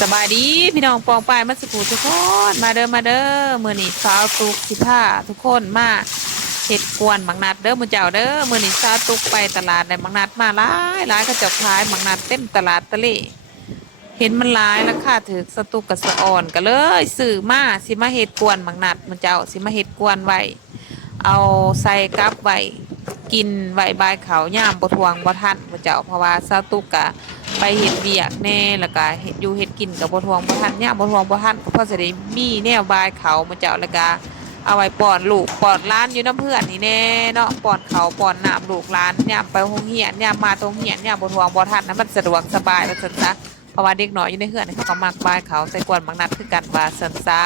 สบายดีพี่น้องปองปายมาสกูทุกคนมาเด้อมื้อนี้สาวตุกสิพาทุกคนมาเฮ็ดกวนบักนัดเด้อมื้อเจ้าเด้อมื้อนี้สาวตุกไปตลาดได้บักนัดมาหลายเขาเจ้าขายบักนัดเต็มตลาดตะลี่เห็นมันหลายราคาถูกสตุกกับสะอ่อนก็เลยซื้อมาสิมาเฮ็ดกวนบักนัดมื้อเจ้าสิมาเฮ็ดกวนไว้เอาใส่กับไว้กินไว้บายเขาวยามบ่ทวงบ่ทันมื้อเจ้าเพราะว่าสาวตุกกะ ไปเฮ็ดเวียกแน่แล้วก็เฮ็ดอยู่เฮ็ดกินกับบ่ทวงบ่ทันยามบ่ทวงบ่ทันก็พอสิได้มีแนวบายเขามาเจ้าแล้วก็เอาไว้ป้อนลูกป้อนหลานอยู่น้ำเพื่อนนี่แน่เนาะป้อนเขาวป้อนน้ำลูกหลานยามไปโรงเรียนยามมาโรงเรียนยามบ่ทวงบ่ทันนะมันสะดวกสบายว่าซั่นซะเพราะว่าเด็กน้อยอยู่ในเฮือนนี่เขาก็มักบายเขาใส่กวนบางนัดคือกันว่าซั่นซะ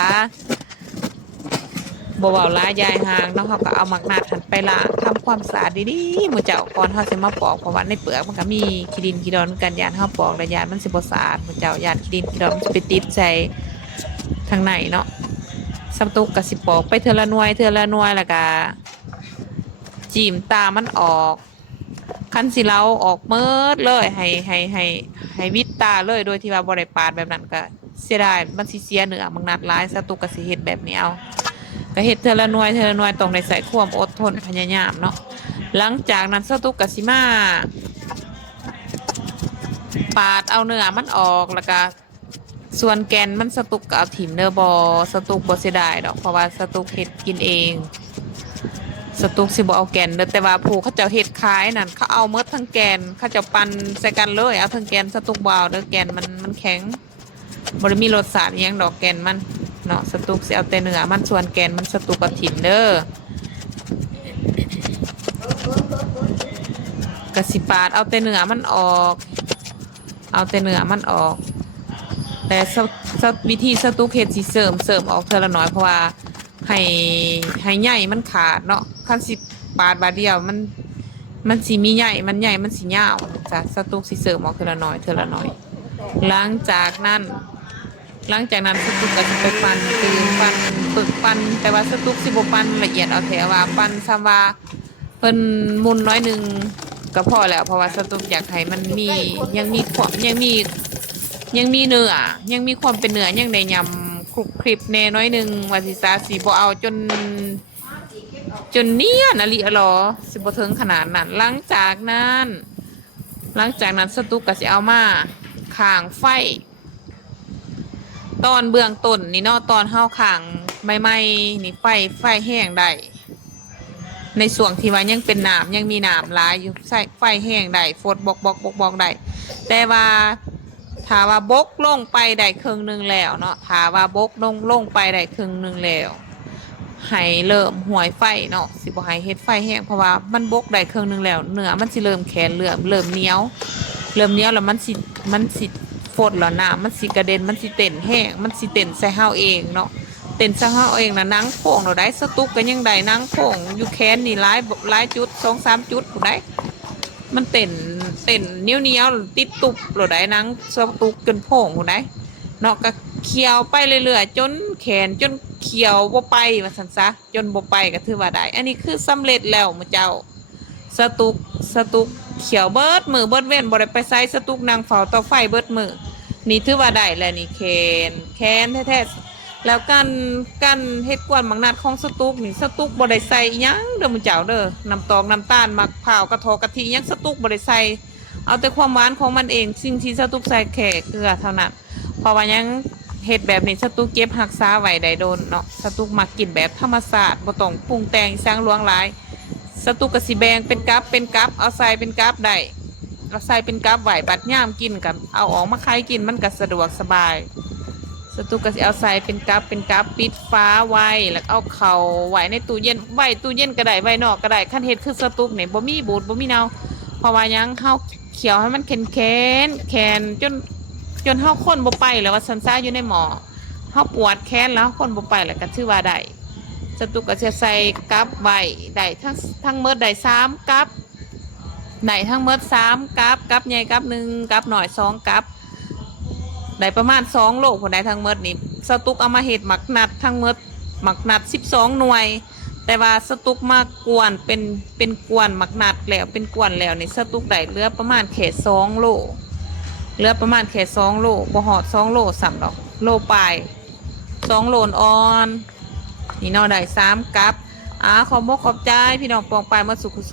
บ่เว้าหลายยายห่างเนาะเขาก็เอามักนัดหันไปล้างทำความสะอาดดีๆหมู่เจ้าก่อนเฮาสิมาปอกเพราะว่าในเปลือกมันก็มีขี้ดินขี้ดอนกันยานเฮาปอกแล้วยานมันสิบ่สะอาดหมู่เจ้ายานขี้ดินขี้ดอนมันสิไปติดใส่ทางในเนาะสัมตุกก็สิปอกไปเทื่อละหน่วยแล้วก็จิ้มตามันออกคันสิเลาออกเมิดเลยให้วิดตาเลยโดยที่ว่าบ่ได้ปาดแบบนั้นก็เสียดายมันสิเสียเนื้อมักนัดหลายสัมตุกก็สิเฮ็ดแบบนี้เอา ก็เฮ็ดเทอละหน่วยต้องได้ใส่ความอดทนพยายามเนาะหลังจากนั้นสตุกกสิมาปาดเอาเนื้อมันออกแล้วก็ส่วนแกนมันสตุกก็เอาถิ่มเด้อบ่สตุกบ่เสียดายดอกเพราะว่าสตุกเฮ็ดกินเองสตุกสิบ่เอาแกนเด้อแต่ว่าผู้เขาเจ้าเฮ็ดขายนั่นเขาเอาหมดทั้งแกนเขาเจ้าปั่นใส่กันเลยเอาทั้งแกนสตุกบ่เอาเด้อแกนมันแข็งบ่ได้มีรสชาติอิหยังดอกแกนมันเนาะสตุกสิเอาแต่เนื้อมันส่วนแกนมันสตุกก็ถิ่มเด้อกสิปาดเอาแต่เนื้อมันออกเอาแต่เนื้อมันออกแต่วิธีสตุกเฮ็ดสิเสริมออกเทอละน้อยเพราะว่าให้ใหญ่มันขาดเนาะคันสิปาดบาดเดียวมันสิมีใหญ่มันสิยาวจ้ะสตุกสิเสริมออกเทอละน้อยหลังจากนั้นสตุกก็จะไปปั่นคือปั่นปึกปั่นแต่ว่าสตุกสิบ่ปั่นละเอียดเอาแต่ว่าปั่นซ้ำว่าเพิ่นมุนน้อยหนึ่งก็พอแล้วเพราะว่าสตุกอยากให้มันมียังมีความยังมีเนื้อยังมีความเป็นเนื้อยังได้ยำคลุกคลิปแน่น้อยหนึ่งว่าสิซาสิบ่เอาจนเนียนอะลิอะหรอสิบ่ถึงขนาดนั้นหลังจากนั้นสตุกก็สิเอามาข้างไฟตอนเบื้องต้นนี่เนาะตอนเฮาข้างใหม่ๆนี่ไฟแห้งได้ในส่วนที่ว่ายังเป็นน้ำยังมีน้ำหลายอยู่ใส่ไฟแห้งได้ฟดบอกได้แต่ว่าถ้าว่าบกลงไปได้ครึ่งนึงแล้วเนาะถ้าว่าบกลงไปได้ครึ่งนึงแล้วให้เริ่มห่วยไฟเนาะสิบ่ให้เฮ็ดไฟแห้งเพราะว่ามันบกได้ครึ่งนึงแล้วเนื้อมันสิเริ่มแข็งเริ่มเหนียวแล้วมันสิฟดแล้วน้ำมันสิกระเด็นมันสิเต้นแห้งมันสิเต้นใส่เฮาเองเนาะเต้นใส่เฮาเองนะนังโป่งเราได้สตุกกันยังได้นังโป่งอยู่แขนนี่หลายจุด2-3จุดผู้ใดมันเต้นเนี้ยวติดตุบเราได้นังสตุกจนโป่งผู้ใดเนาะก็เคี่ยวไปเรื่อยๆจนแขนจนเคี่ยวบ่ไปว่าซั่นซะจนบ่ไปก็ถือว่าได้อันนี้คือสำเร็จแล้วมื้อเจ้าสตุกเขียวเบิดมือเบิดเว้นบ่ได้ไปใส่สตุกนางเฝ้าเตาไฟเบิดมือนี่ถือว่าได้แล้วนี่แคนแท้ๆแล้วกันเฮ็ดกวนบักนัดของสตุกนี่สตุกบ่ได้ใส่หยังเด้อมื้อเจ้าเด้อน้ำตอกน้ำตาลมะพร้าวกระทอกะทิหยังสตุกบ่ได้ใส่เอาแต่ความหวานของมันเองสิ่งที่สตุกใส่แค่เกลือเท่านั้นเพราะว่ายังเฮ็ดแบบนี้สตุกเก็บรักษาไว้ได้โดนเนาะสตุกมักกินแบบธรรมชาติบ่ต้องปรุงแต่งสร้างลวงหลายสตุกกะสิแบ่งเป็นกับเอาใส่เป็นกับได้เอาใส่เป็นกับไว้บัดย่ามกินกับเอาออกมาคายกินมันก็สะดวกสบายสตุกกะสิเอาใส่เป็นกับปิดฟ้าไว้แล้วเอาเข่าไว้ในตู้เย็นไว้ตู้เย็นก็ได้ไว้นอกก็ได้คันเฮ็ดคือสตุกนี่บ่มีบูดบ่มีเนาเพราะว่ายังเฮาเคี่ยวให้มันแข็งจนเฮาคนบ่ไปแล้วว่าซันซ่าอยู่ในหม้อเฮาปวดแขนแล้วคนบ่ไปแล้วก็ถือว่าได้สตุกก็จะใส่กับไว้ได้ทั้งเมดได้3กับได้ทั้งเมด3กับใหญ่กับ1กับหน่อย2กับได้ประมาณ2โลคนได้ทั้งเมดนี่สตุกเอามาเฮ็ดหมักนัดทั้งเมดหมักนัด12หน่วยแต่ว่าสตุกมากวนเป็นกวนหมักนัดแล้วเป็นกวนแล้วนี่สตุกได้เหลือประมาณแค่2โล เหลือประมาณแค่2 โลบ่หอด2 โลสามดอกโลปลาย2 โลอ่อนนี่เนาะได้3 กับขอบใจพี่น้องปองปายมาสุข